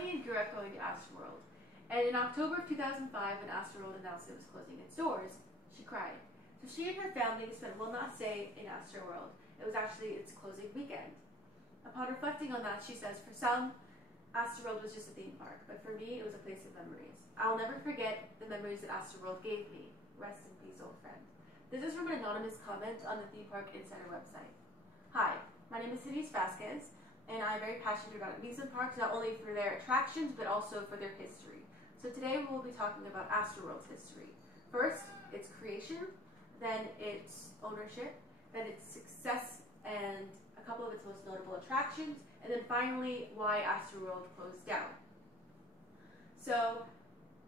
Shoni grew up going to Astroworld, and in October of 2005, when Astroworld announced it was closing its doors, she cried. So she and her family spent, will not stay in Astroworld. It was actually its closing weekend. Upon reflecting on that, she says, for some, Astroworld was just a theme park, but for me, it was a place of memories. I'll never forget the memories that Astroworld gave me. Rest in peace, old friend. This is from an anonymous comment on the Theme Park Insider website. Hi, my name is Denise Vasquez, and I'm very passionate about amusement parks, not only for their attractions, but also for their history. So today we will be talking about Astroworld's history. First, its creation, then its ownership, then its success and a couple of its most notable attractions, and then finally why Astroworld closed down. So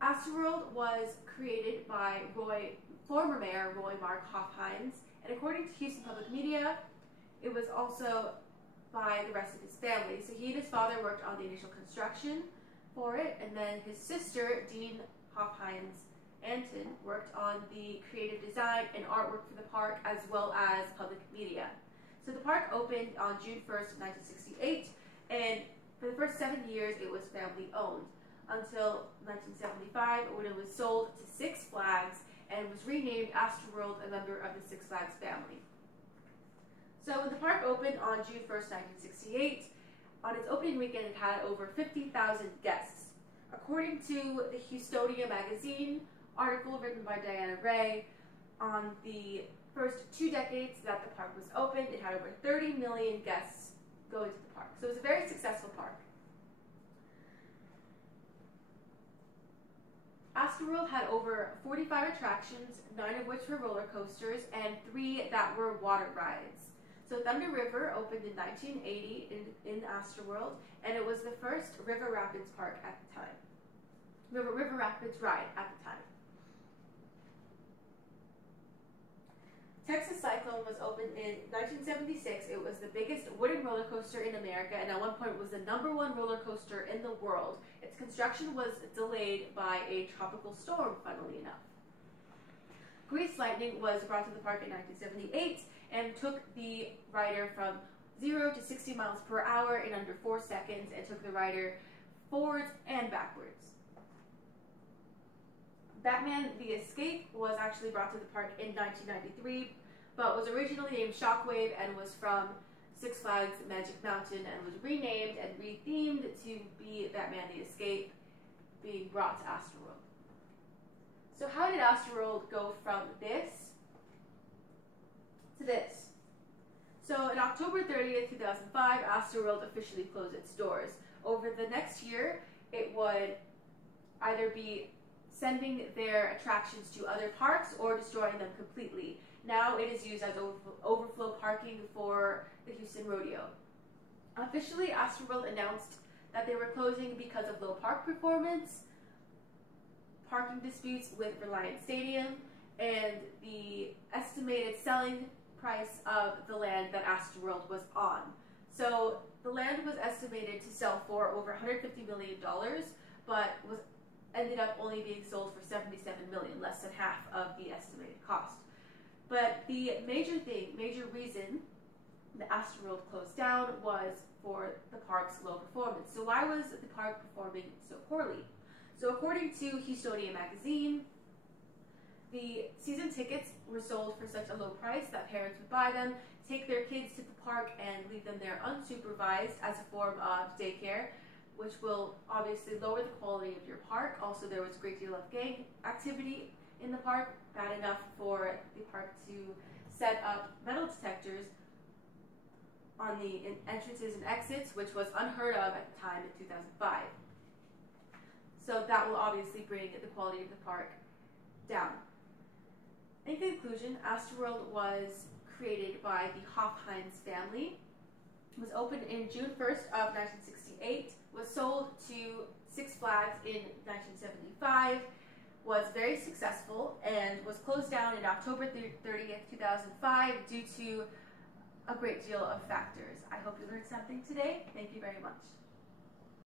Astroworld was created by former Mayor Roy Mark Hofheinz, and according to Houston Public Media, it was also by the rest of his family. So he and his father worked on the initial construction for it, and then his sister, Dean Hofheinz Anton, worked on the creative design and artwork for the park, as well as public media. So the park opened on June 1st, 1968, and for the first 7 years it was family owned, until 1975, when it was sold to Six Flags and was renamed Astroworld, a member of the Six Flags family. So when the park opened on June 1st, 1968, on its opening weekend it had over 50,000 guests. According to the Houstonia magazine article written by Diana Ray, on the first 2 decades that the park was open, it had over 30 million guests going to the park. So it was a very successful park. Astroworld had over 45 attractions, 9 of which were roller coasters, and 3 that were water rides. So Thunder River opened in 1980 in Astroworld, and it was the first River Rapids park at the time. River Rapids ride at the time. Texas Cyclone was opened in 1976. It was the biggest wooden roller coaster in America, and at one point was the #1 roller coaster in the world. Its construction was delayed by a tropical storm, funnily enough. Grease Lightning was brought to the park in 1978 and took the rider from 0 to 60 miles per hour in under 4 seconds, and took the rider forwards and backwards. Batman the Escape was actually brought to the park in 1993, but was originally named Shockwave and was from Six Flags Magic Mountain, and was renamed and rethemed to be Batman the Escape, being brought to Astroworld. So how did Astroworld go from this to this? So on October 30th, 2005, Astroworld officially closed its doors. Over the next year, it would either be sending their attractions to other parks or destroying them completely. Now it is used as overflow parking for the Houston Rodeo. Officially, Astroworld announced that they were closing because of low park performance, parking disputes with Reliant Stadium, and the estimated selling price of the land that Astroworld was on. So the land was estimated to sell for over $150 million, but ended up only being sold for $77 million, less than half of the estimated cost. But the major reason the Astroworld closed down was for the park's low performance. So why was the park performing so poorly? So according to Houstonia magazine, the season tickets were sold for such a low price that parents would buy them, take their kids to the park, and leave them there unsupervised as a form of daycare, which will obviously lower the quality of your park. Also, there was a great deal of gang activity in the park, bad enough for the park to set up metal detectors on the entrances and exits, which was unheard of at the time in 2005. So that will obviously bring the quality of the park down. In conclusion, Astroworld was created by the Hofheinz family. It was opened in June 1st of 1968, was sold to Six Flags in 1975, was very successful, and was closed down in October 30th, 2005 due to a great deal of factors. I hope you learned something today. Thank you very much.